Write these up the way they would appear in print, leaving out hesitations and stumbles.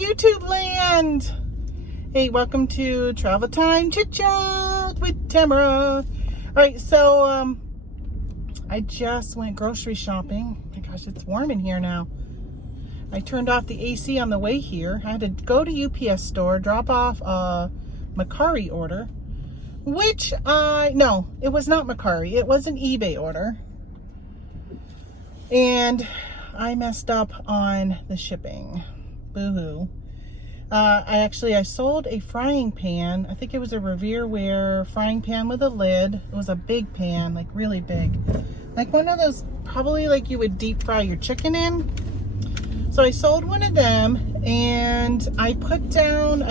YouTube land. Hey, welcome to Travel Time Chit Chat with Tamara. All right, so I just went grocery shopping. Oh my gosh, it's warm in here now. I turned off the AC on the way here. I had to go to UPS store, drop off a Macari order, which no, it was not Macari. It was an eBay order. And I messed up on the shipping. Boo-hoo. I sold a frying pan. I think it was a Reseller frying pan with a lid. It was a big pan, like really big. Like one of those, probably like you would deep fry your chicken in. So I sold one of them, and I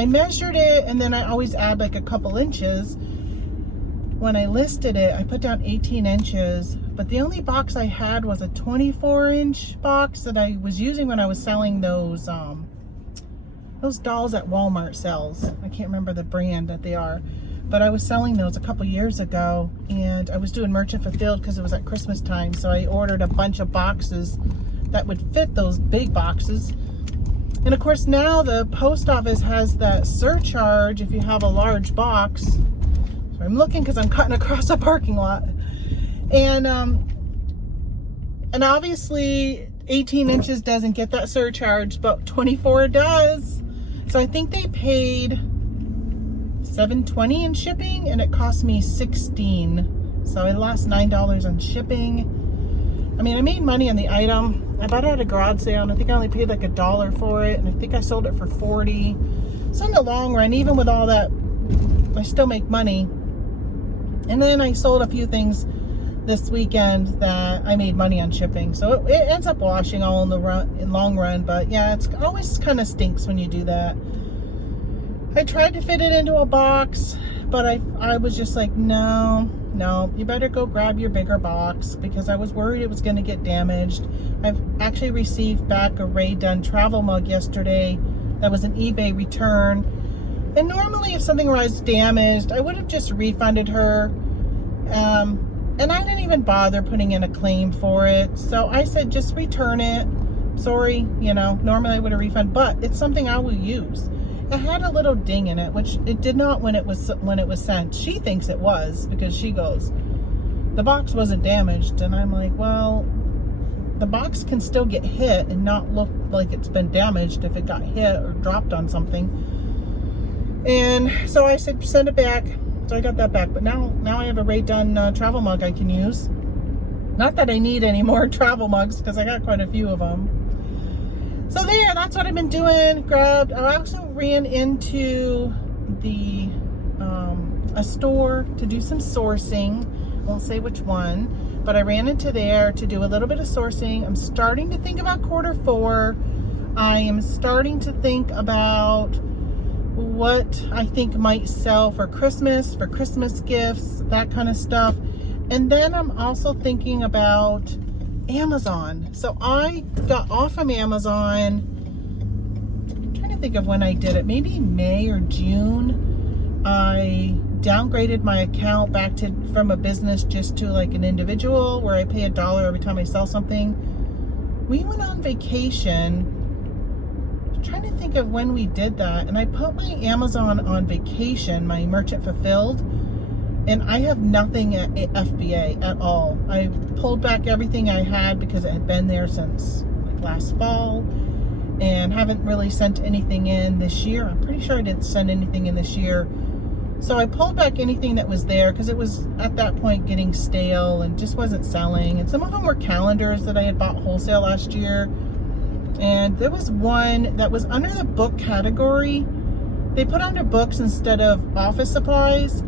measured it, and then I always add like a couple inches. When I listed it, I put down 18 inches, but the only box I had was a 24-inch box that I was using when I was selling those dolls at Walmart sells. I can't remember the brand that they are, but I was selling those a couple years ago, and I was doing merchant fulfilled because it was at Christmas time, so I ordered a bunch of boxes that would fit those big boxes. And of course now the post office has that surcharge if you have a large box. So I'm looking because I'm cutting across a parking lot. And obviously 18 inches doesn't get that surcharge, but 24 does. So I think they paid $7.20 in shipping, and it cost me $16. So I lost $9 on shipping. I mean, I made money on the item. I bought it at a garage sale, and I think I only paid like $1 for it, and I think I sold it for $40. So in the long run, even with all that, I still make money. And then I sold a few things this weekend that I made money on shipping. So it ends up washing all in the long run. But yeah, it's always kind of stinks when you do that. I tried to fit it into a box, but I was just like, no, you better go grab your bigger box, because I was worried it was going to get damaged. I've actually received back a Ray Dunn travel mug yesterday that was an eBay return. And normally if something was damaged, I would have just refunded her. And I didn't even bother putting in a claim for it. So I said, just return it. Sorry, normally I would have refunded, but it's something I will use. It had a little ding in it, which it did not when it was sent. She thinks it was, because she goes, the box wasn't damaged. And I'm like, well, the box can still get hit and not look like it's been damaged if it got hit or dropped on something. And so I said, send it back. So I got that back. But now I have a Ray Dunn travel mug I can use. Not that I need any more travel mugs, because I got quite a few of them. So there, that's what I've been doing. I also ran into a store to do some sourcing. I won't say which one, but I ran into there to do a little bit of sourcing. I'm starting to think about Q4. I am starting to think about what I think might sell for Christmas gifts, that kind of stuff. And then I'm also thinking about Amazon. So I got off from Amazon, I'm trying to think of when I did it, maybe May or June. I downgraded my account back from a business just to like an individual, where I pay $1 every time I sell something. We went on vacation. I'm trying to think of when we did that, and I put my Amazon on vacation, my merchant fulfilled, and I have nothing at FBA at all. I pulled back everything I had because it had been there since like last fall, and haven't really sent anything in this year. I'm pretty sure I didn't send anything in this year. So I pulled back anything that was there because it was at that point getting stale and just wasn't selling. And some of them were calendars that I had bought wholesale last year. And there was one that was under the book category. They put under books instead of office supplies,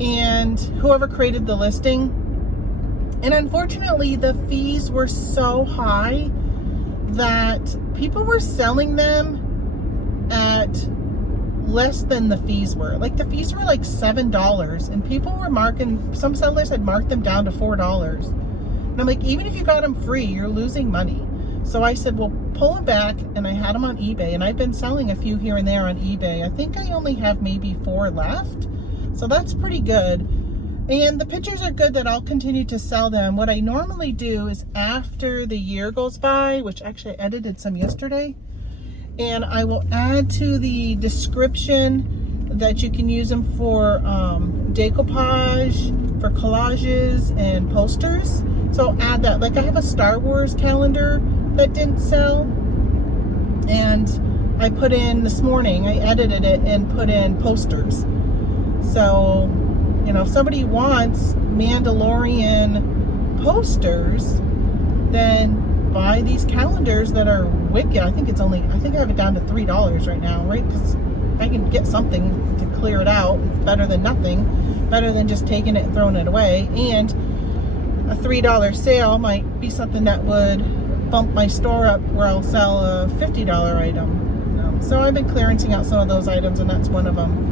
and whoever created the listing. And unfortunately, the fees were so high that people were selling them at less than the fees were. Like the fees were like $7, and people were some sellers had marked them down to $4. And I'm like, even if you got them free, you're losing money. So I said, well, pull them back, and I had them on eBay, and I've been selling a few here and there on eBay. I think I only have maybe 4 left, so that's pretty good. And the pictures are good that I'll continue to sell them. What I normally do is after the year goes by, which actually I edited some yesterday, And I will add to the description that you can use them for decoupage, for collages and posters. So I'll add that. Like I have a Star Wars calendar that didn't sell, and I put in this morning, I edited it and put in posters. So, you know, if somebody wants Mandalorian posters, then buy these calendars that are wicked. I think I have it down to $3 right now, right? Because if I can get something to clear it out, it's better than nothing. Better than just taking it and throwing it away. And a $3 sale might be something that would bump my store up where I'll sell a $50 item. So I've been clearancing out some of those items, and that's one of them.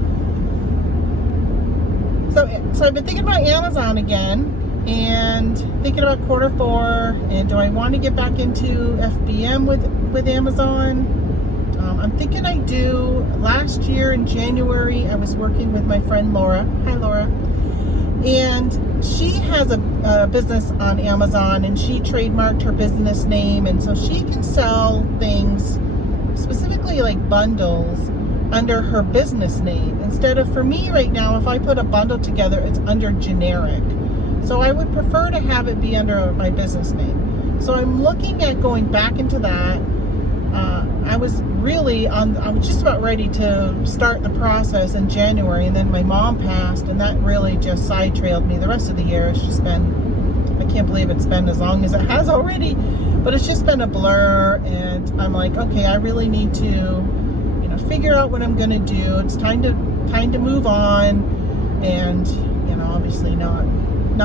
So I've been thinking about Amazon again, and thinking about Q4, and do I want to get back into FBM with Amazon? I'm thinking I do. Last year in January, I was working with my friend Laura. Hi, Laura. And she has a business on Amazon, and she trademarked her business name, and so she can sell things, specifically like bundles, under her business name. Instead of, for me right now, if I put a bundle together, it's under generic. So I would prefer to have it be under my business name. So I'm looking at going back into that. I was just about ready to start the process in January, and then my mom passed, and that really just side-trailed me. The rest of the year, it's just been, I can't believe it's been as long as it has already, but it's just been a blur, and I'm like, okay, I really need to, you know, figure out what I'm going to do. It's time to move on, and, you know, obviously not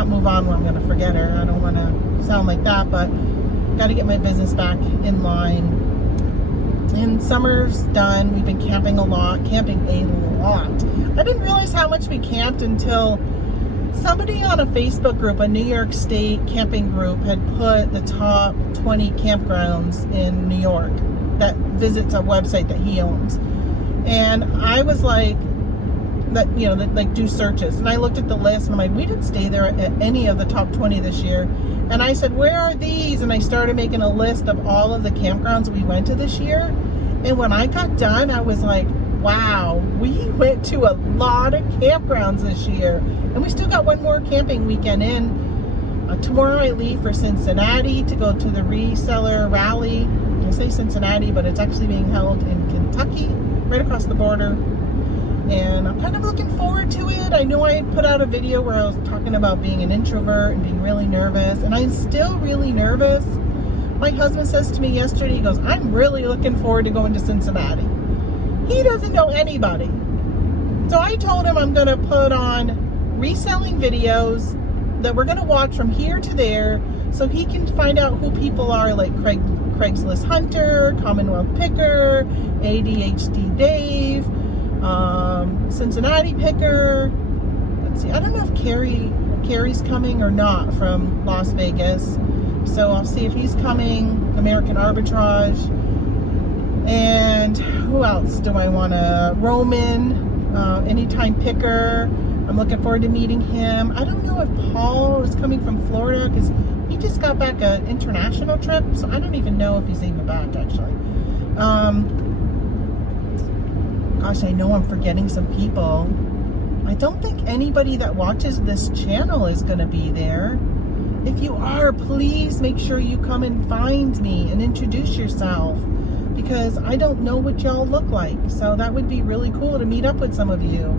move on when I'm going to forget her. I don't want to sound like that, but got to get my business back in line. And summer's done. We've been camping a lot. I didn't realize how much we camped until somebody on a Facebook group, a New York State camping group, had put the top 20 campgrounds in New York that visits a website that he owns. And I was like, that, you know, that like do searches, and I looked at the list, and I'm like, we didn't stay there at any of the top 20 this year. And I said, where are these? And I started making a list of all of the campgrounds we went to this year. And when I got done, I was like, wow, we went to a lot of campgrounds this year, and we still got one more camping weekend in. Tomorrow I leave for Cincinnati to go to the Reseller rally. I say Cincinnati, but it's actually being held in Kentucky, right across the border. And I'm kind of looking forward to it. I know I had put out a video where I was talking about being an introvert and being really nervous, and I'm still really nervous. My husband says to me yesterday, he goes, I'm really looking forward to going to Cincinnati. He doesn't know anybody. So I told him I'm going to put on reselling videos that we're going to watch from here to there, so he can find out who people are, like Craigslist Hunter, Commonwealth Picker, ADHD Dave, Cincinnati Picker. Let's see, I don't know if Carrie's coming or not from Las Vegas, so I'll see if he's coming. American Arbitrage, and who else do I want to? Roman, Anytime Picker. I'm looking forward to meeting him. I don't know if Paul is coming from Florida, because he just got back an international trip, so I don't even know if he's even back, actually. Gosh, I know I'm forgetting some people. I don't think anybody that watches this channel is going to be there. If you are, please make sure you come and find me and introduce yourself, because I don't know what y'all look like. So that would be really cool to meet up with some of you.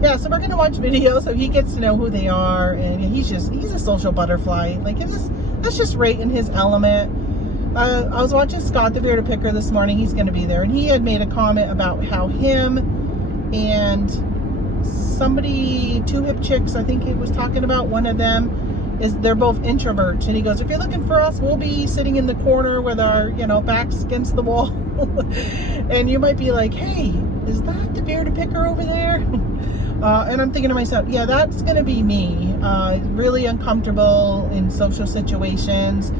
Yeah, so we're going to watch videos so he gets to know who they are, and he's a social butterfly. Like, that's just right in his element. I was watching Scott the Bearded Picker this morning. He's going to be there, and he had made a comment about how him and somebody, Two Hip Chicks, I think he was talking about, one of them they're both introverts, and he goes, if you're looking for us, we'll be sitting in the corner with our, you know, backs against the wall. And you might be like, hey, is that the Bearded Picker over there? And I'm thinking to myself, yeah, that's going to be me. Really uncomfortable in social situations.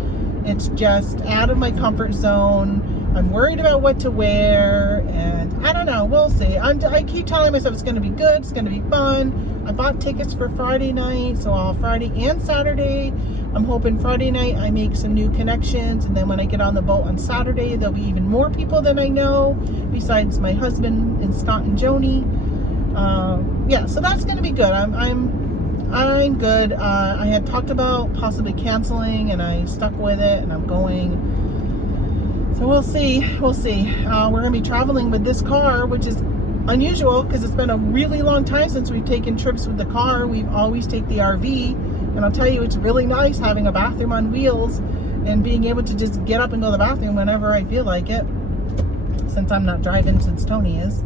It's just out of my comfort zone. I'm worried about what to wear, and I don't know. We'll see. I keep telling myself it's going to be good. It's going to be fun. I bought tickets for Friday night, so all Friday and Saturday. I'm hoping Friday night I make some new connections, and then when I get on the boat on Saturday, there'll be even more people than I know, besides my husband and Scott and Joni. Yeah, so that's going to be good. I'm good. I had talked about possibly canceling, and I stuck with it, and I'm going. So we'll see. We're going to be traveling with this car, which is unusual because it's been a really long time since we've taken trips with the car. We've always taken the RV, and I'll tell you, it's really nice having a bathroom on wheels and being able to just get up and go to the bathroom whenever I feel like it, since I'm not driving, since Tony is.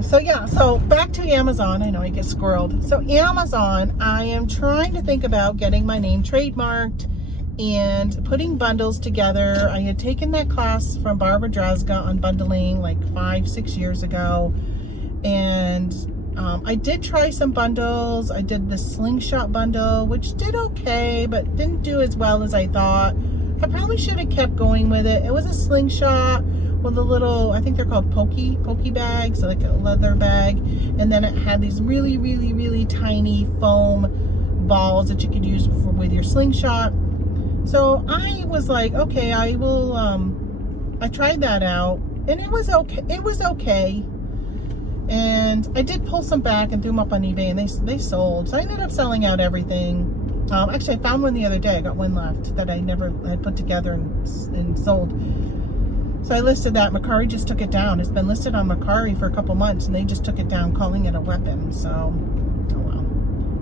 So back to Amazon. I know I get squirreled. So Amazon, I am trying to think about getting my name trademarked and putting bundles together. I had taken that class from Barbara Drazga on bundling like 5-6 years ago, and I did try some bundles. I did the slingshot bundle, which did okay, but didn't do as well as I thought. I probably should have kept going with it. It was a slingshot with a little, I think they're called pokey bags, so like a leather bag, and then it had these really tiny foam balls that you could use with your slingshot. So I was like, okay, I will, I tried that out, and it was okay. And I did pull some back and threw them up on eBay, and they sold. So I ended up selling out everything. Actually, I found one the other day. I got one left that I never had put together and sold. So I listed that. Mercari just took it down. It's been listed on Mercari for a couple months, and they just took it down, calling it a weapon. So, oh well.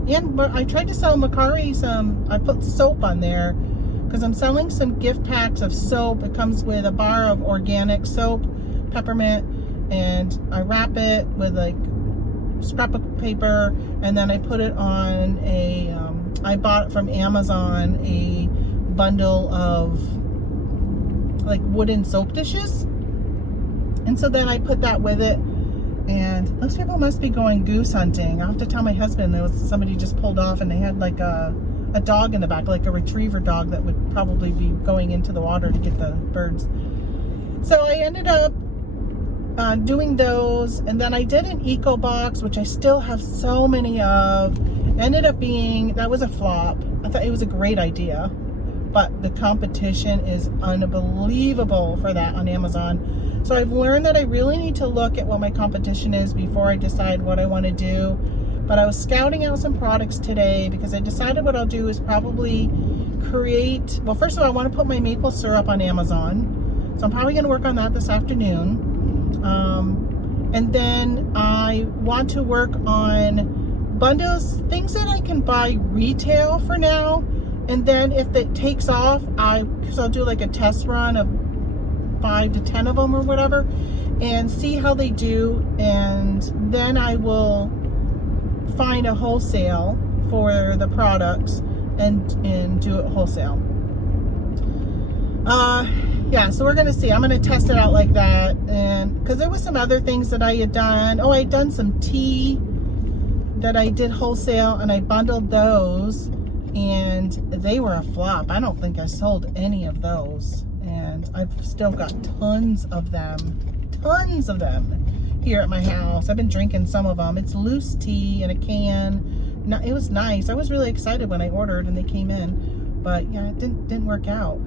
And I tried to sell Mercari some, I put soap on there, because I'm selling some gift packs of soap. It comes with a bar of organic soap, peppermint, and I wrap it with like scrapbook paper, and then I put it on a, I bought from Amazon a bundle of like wooden soap dishes, and so then I put that with it. And those people must be going goose hunting. I'll have to tell my husband. There was somebody just pulled off, and they had like a dog in the back, like a retriever dog that would probably be going into the water to get the birds. So I ended up doing those, and then I did an eco box, which I still have so many of. Ended up being, that was a flop. I thought it was a great idea, but the competition is unbelievable for that on Amazon. So I've learned that I really need to look at what my competition is before I decide what I want to do. But I was scouting out some products today, because I decided what I'll do is probably create, well, first of all, I want to put my maple syrup on Amazon. So I'm probably going to work on that this afternoon. And then I want to work on bundles, things that I can buy retail for now. And then if it takes off, I'll do like a test run of 5 to 10 of them or whatever, and see how they do. And then I will find a wholesale for the products and do it wholesale. Yeah, so we're gonna see. I'm gonna test it out like that, and because there was some other things that I had done. Oh, I had done some tea that I did wholesale, and I bundled those, and they were a flop. I don't think I sold any of those, and I've still got tons of them here at my house. I've been drinking some of them. It's loose tea in a can. No, it was nice. I was really excited when I ordered and they came in, but yeah, it didn't work out.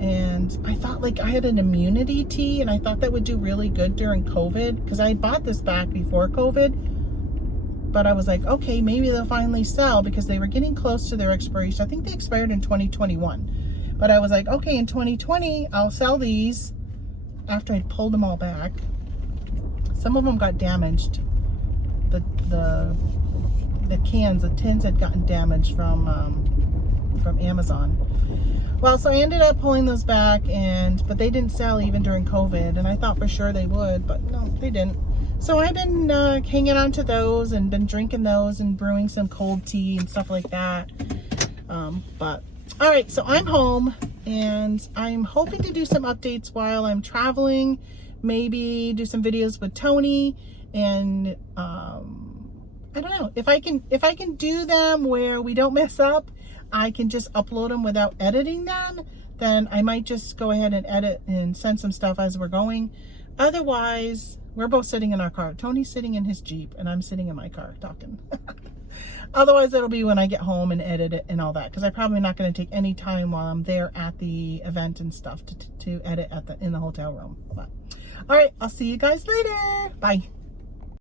And I thought, like, I had an immunity tea, and I thought that would do really good during COVID, because I bought this back before COVID, but I was like, okay, maybe they'll finally sell, because they were getting close to their expiration. I think they expired in 2021, but I was like, okay, in 2020 I'll sell these. After I pulled them all back, some of them got damaged. The cans, the tins had gotten damaged from Amazon. Well, so I ended up pulling those back, but they didn't sell even during COVID, and I thought for sure they would, but no, they didn't. So I've been hanging on to those and been drinking those and brewing some cold tea and stuff like that. But all right, so I'm home, and I'm hoping to do some updates while I'm traveling. Maybe do some videos with Tony, and I don't know if I can do them where we don't mess up. I can just upload them without editing them. Then I might just go ahead and edit and send some stuff as we're going. Otherwise, we're both sitting in our car. Tony's sitting in his Jeep, and I'm sitting in my car talking. Otherwise, it'll be when I get home and edit it and all that, because I'm probably not going to take any time while I'm there at the event and stuff to edit in the hotel room. But all right, I'll see you guys later. Bye.